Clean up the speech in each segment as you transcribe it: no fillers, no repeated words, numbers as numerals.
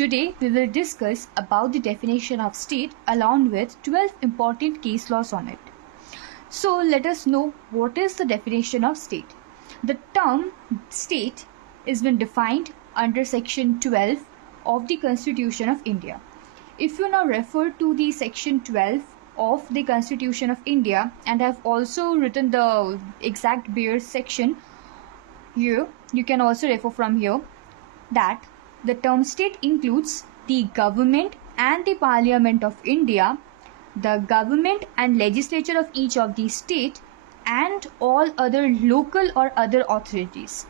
Today we will discuss about the definition of state along with 12 important case laws on it. So let us know what is the definition of state. The term state has been defined under section 12 of the Constitution of India. If you now refer to the section 12 of the Constitution of India, and I have also written the exact bare section here, you can also refer from here, that the term state includes the government and the Parliament of India, the government and legislature of each of the state, and all other local or other authorities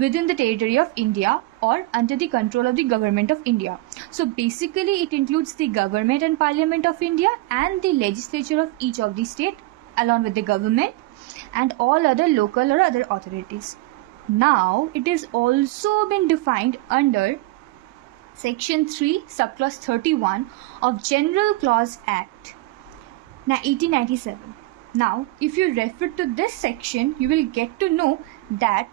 within the territory of India or under the control of the government of India. So basically it includes the government and Parliament of India and the legislature of each of the state along with the government and all other local or other authorities. Now it is also been defined under section 3 subclause 31 of General Clause Act 1897. Now if you refer to this section, you will get to know that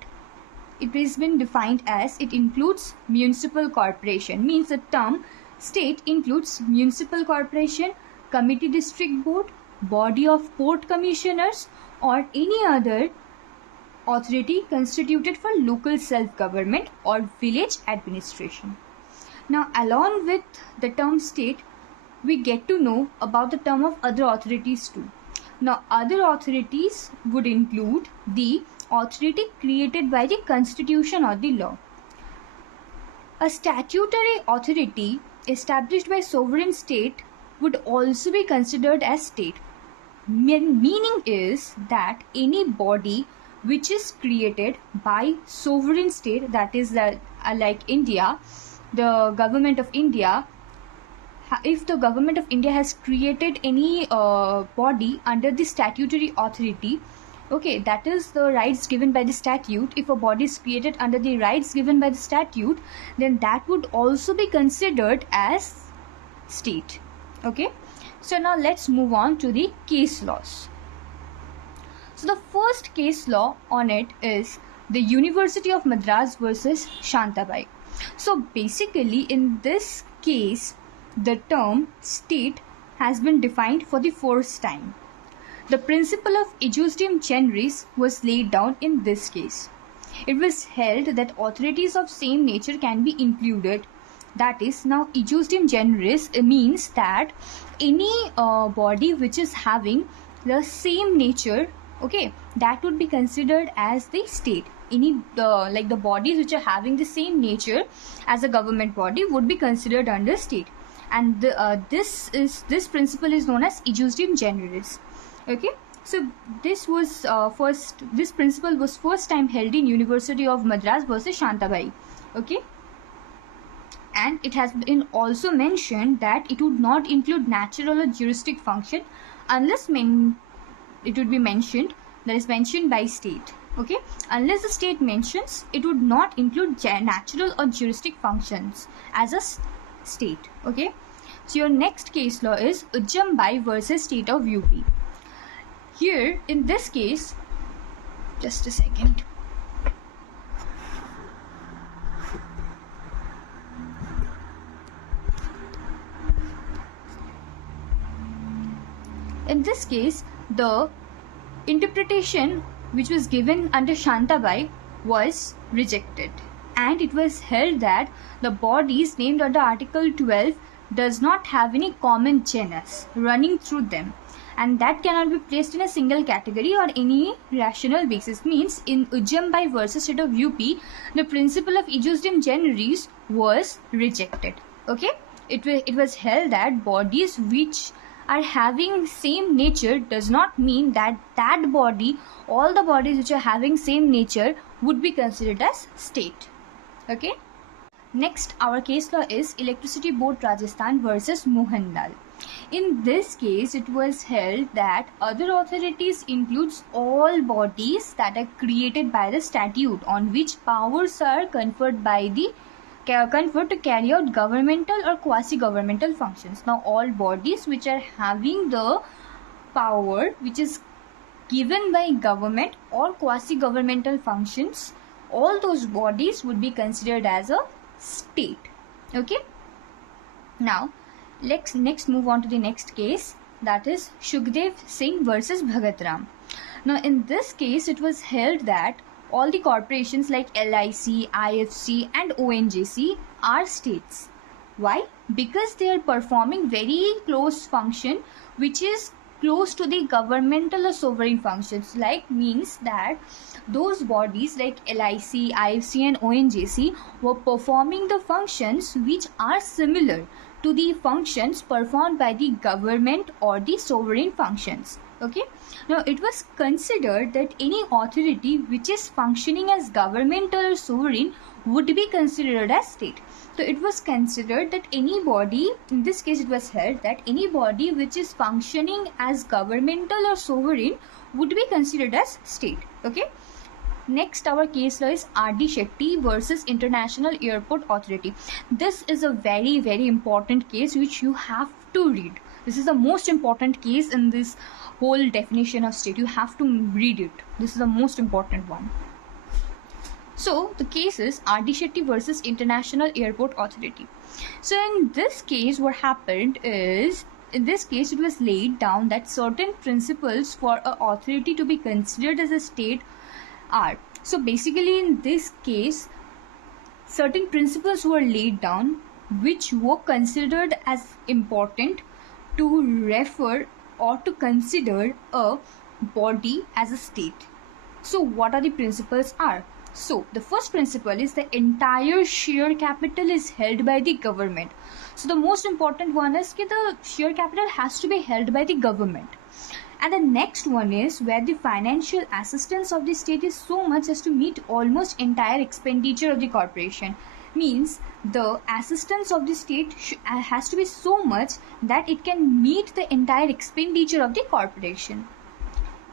it has been defined as it includes municipal corporation, means the term state includes municipal corporation, committee district board, body of port commissioners, or any other authority constituted for local self-government or village administration. Now along with the term state, we get to know about the term of other authorities too. Now other authorities would include the authority created by the constitution or the law. A statutory authority established by sovereign state would also be considered as state. Meaning is that any body which is created by sovereign state, that is like India, the government of India, if the government of India has created any body under the statutory authority, okay, that is the rights given by the statute. If a body is created under the rights given by the statute, then that would also be considered as state. Okay, so now let's move on to the case laws. So the first case law on it is the University of Madras versus Shantabai. So basically in this case, the term state has been defined for the first time. The principle of ejusdem generis was laid down in this case. It was held that authorities of same nature can be included. That is, now ejusdem generis means that any body which is having the same nature, okay, that would be considered as the state. Any like the bodies which are having the same nature as a government body would be considered under state, and this principle is known as ejusdem generis. Okay, so this principle was first time held in University of Madras versus Shantabai. Okay, and it has been also mentioned that it would not include natural or juristic function unless it would be mentioned, that is mentioned by state. Okay, unless the state mentions, it would not include natural or juristic functions as a state. Okay, so your next case law is Ujjambai versus State of UP. Here in this case, just a second. In this case, the interpretation which was given under Shantabai was rejected, and it was held that the bodies named under Article 12 does not have any common genus running through them, and that cannot be placed in a single category or any rational basis. Means in Ujjambai versus State of UP, the principle of ejusdem generis was rejected. Okay, it was held that bodies which are having same nature does not mean that body, all the bodies which are having same nature would be considered as state. Okay, next our case law is Electricity Board Rajasthan versus Mohandal. In this case, it was held that other authorities includes all bodies that are created by the statute on which powers are conferred to carry out governmental or quasi-governmental functions. Now all bodies which are having the power which is given by government or quasi-governmental functions, all those bodies would be considered as a state. Okay, Now let's next move on to the next case, that is Sukhdev Singh versus Bhagat Ram. Now in this case it was held that all the corporations like LIC, IFC and ONGC are states. Why? Because they are performing very close function which is close to the governmental or sovereign functions. Like means that those bodies like LIC, IFC and ONGC were performing the functions which are similar to the functions performed by the government or the sovereign functions. Okay, now it was considered that any authority which is functioning as governmental or sovereign would be considered as state. So it was considered that any body, in this case it was held that any body which is functioning as governmental or sovereign would be considered as state. Okay. Next, our case law is R.D. Shetty versus International Airport Authority. This is a very, very important case which you have to read. This is the most important case in this whole definition of state. You have to read it. This is the most important one. So, the case is R.D. Shetty versus International Airport Authority. So, in this case, what happened is, in this case, it was laid down that certain principles for an authority to be considered as a state are. So basically in this case certain principles were laid down which were considered as important to refer or to consider a body as a state. So what are the principles are? So the first principle is the entire share capital is held by the government. So the most important one is that the share capital has to be held by the government. And the next one is where the financial assistance of the state is so much as to meet almost entire expenditure of the corporation. Means the assistance of the state has to be so much that it can meet the entire expenditure of the corporation.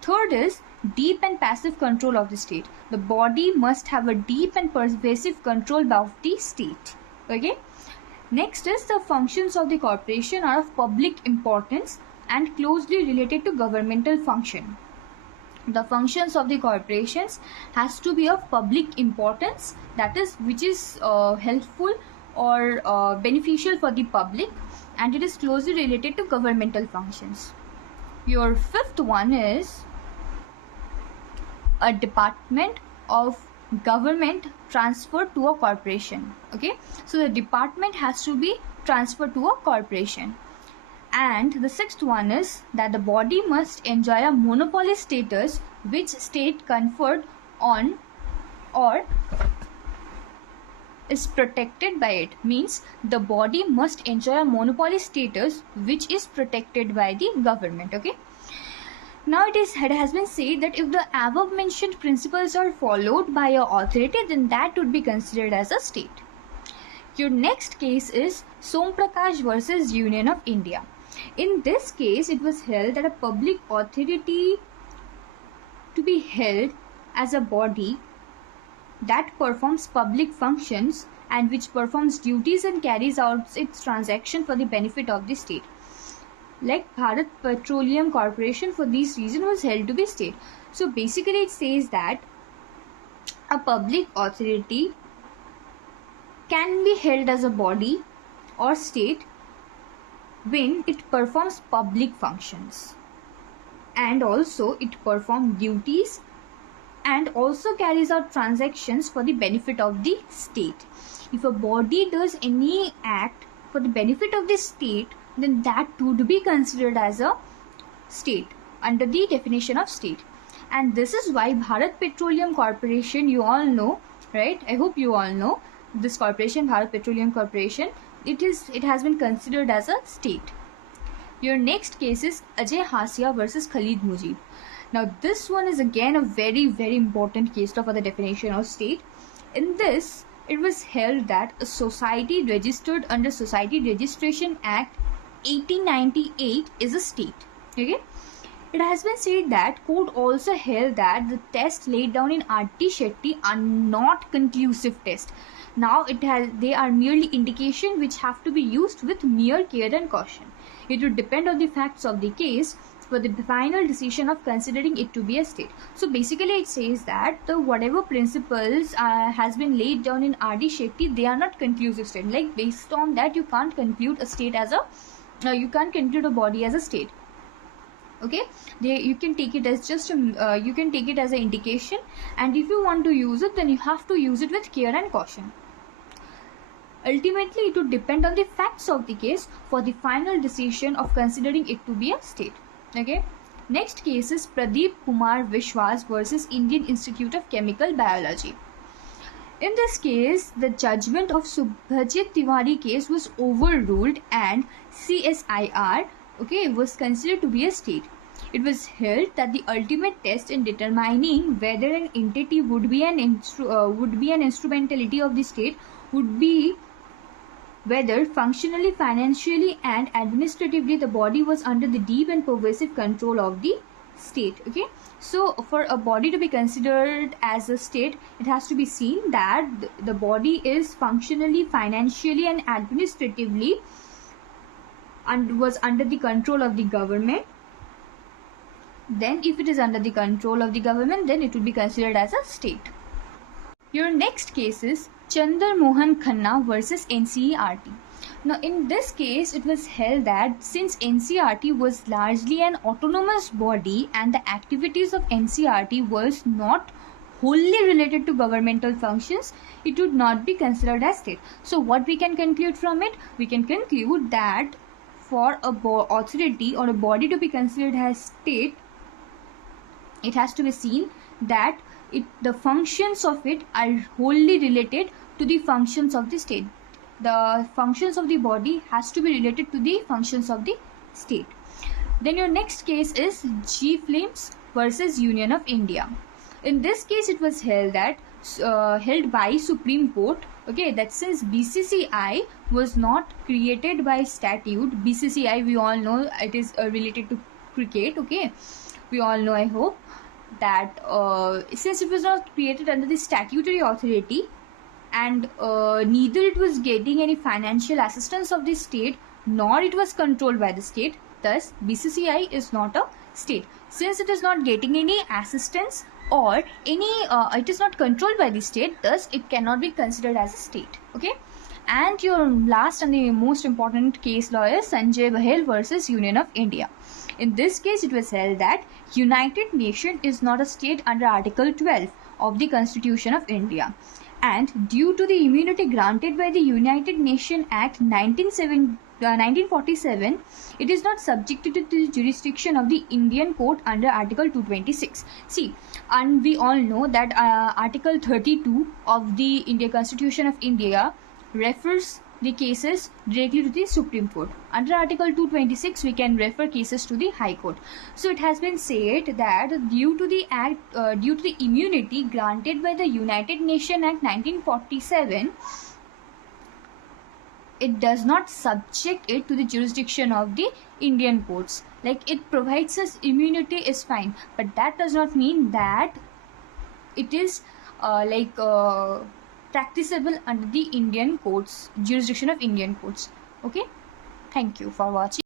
Third is deep and passive control of the state. The body must have a deep and pervasive control of the state. Okay. Next is the functions of the corporation are of public importance and closely related to governmental function. The functions of the corporations has to be of public importance, that is which is helpful or beneficial for the public, and it is closely related to governmental functions. Your fifth one is a department of government transferred to a corporation. Okay, so the department has to be transferred to a corporation. And the sixth one is that the body must enjoy a monopoly status which state conferred on or is protected by it. Means the body must enjoy a monopoly status which is protected by the government. Okay. Now it has been said that if the above mentioned principles are followed by an authority, then that would be considered as a state. Your next case is Som Prakash versus Union of India. In this case, it was held that a public authority to be held as a body that performs public functions and which performs duties and carries out its transaction for the benefit of the state. Like Bharat Petroleum Corporation, for this reason was held to be state. So basically it says that a public authority can be held as a body or state when it performs public functions and also it performs duties and also carries out transactions for the benefit of the state. If a body does any act for the benefit of the state, then that would be considered as a state under the definition of state. And this is why Bharat Petroleum Corporation, you all know, right? I hope you all know this corporation, Bharat Petroleum Corporation, it has been considered as a state. Your next case is Ajay Hasia versus Khalid Mujib. Now this one is again a very, very important case law for the definition of state. In this, it was held that a society registered under Society Registration Act 1898 is a state. Okay. It has been said that court also held that the tests laid down in R.D. Shetty are not conclusive tests. Now they are merely indication which have to be used with mere care and caution. It would depend on the facts of the case for the final decision of considering it to be a state. So basically it says that the whatever principles has been laid down in R.D. Shetty, they are not conclusive state. Like based on that, you can't conclude a state as a you can't conclude a body as a state. Okay, you can take it as just you can take it as an indication, and if you want to use it, then you have to use it with care and caution. Ultimately, it would depend on the facts of the case for the final decision of considering it to be a state. Okay. Next case is Pradeep Kumar Vishwas versus Indian Institute of Chemical Biology. In this case, the judgment of Subhajit Tiwari case was overruled and CSIR, okay, was considered to be a state. It was held that the ultimate test in determining whether an entity would be an instrumentality of the state would be whether functionally, financially, and administratively the body was under the deep and pervasive control of the state. Okay, so for a body to be considered as a state, it has to be seen that the body is functionally, financially, and administratively and was under the control of the government. Then if it is under the control of the government, then it would be considered as a state. Your next case is Chandar Mohan Khanna versus NCERT. Now in this case, it was held that since NCERT was largely an autonomous body and the activities of NCERT was not wholly related to governmental functions, it would not be considered as state. So what we can conclude from it? We can conclude that for a authority or a body to be considered as state, it has to be seen that the functions of it are wholly related to the functions of the state. The functions of the body has to be related to the functions of the state. Then your next case is G Flames versus Union of India. In this case, it was held by Supreme Court, okay, that since BCCI was not created by statute, BCCI we all know it is related to cricket, okay, we all know, I hope, that since it was not created under the statutory authority and neither it was getting any financial assistance of the state nor it was controlled by the state, thus BCCI is not a state. Since it is not getting any assistance or it is not controlled by the state, thus it cannot be considered as a state. Okay, and your last and the most important case law is Sanjay Bahel versus Union of India. In this case, it was held that United Nations is not a state under Article 12 of the Constitution of India, and due to the immunity granted by the United Nations Act 1947, it is not subjected to the jurisdiction of the Indian Court under Article 226. See, and we all know that Article 32 of the Indian Constitution of India refers the cases directly to the Supreme Court. Under Article 226, we can refer cases to the High Court. So it has been said that due to the immunity granted by the United Nations Act 1947, it does not subject it to the jurisdiction of the Indian courts. Like it provides us immunity is fine, but that does not mean that it is practicable under the Indian courts, jurisdiction of Indian courts. Okay, thank you for watching.